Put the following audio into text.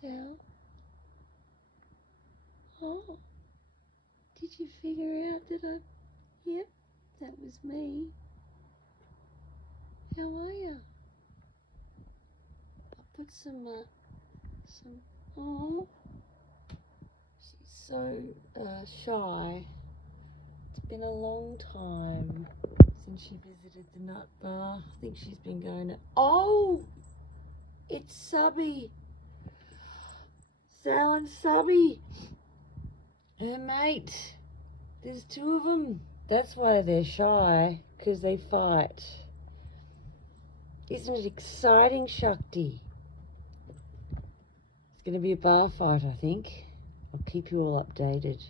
Sal? Oh, did you figure out that I... Yep, that was me. How are you? I put some... Oh, she's so shy. It's been a long time since she visited the nut bar. I think she's been going to... Oh! It's Subby. Sal and Subby. Her mate. There's two of them. That's why they're shy, because they fight. Isn't it exciting, Shakti? It's going to be a bar fight, I think. I'll keep you all updated.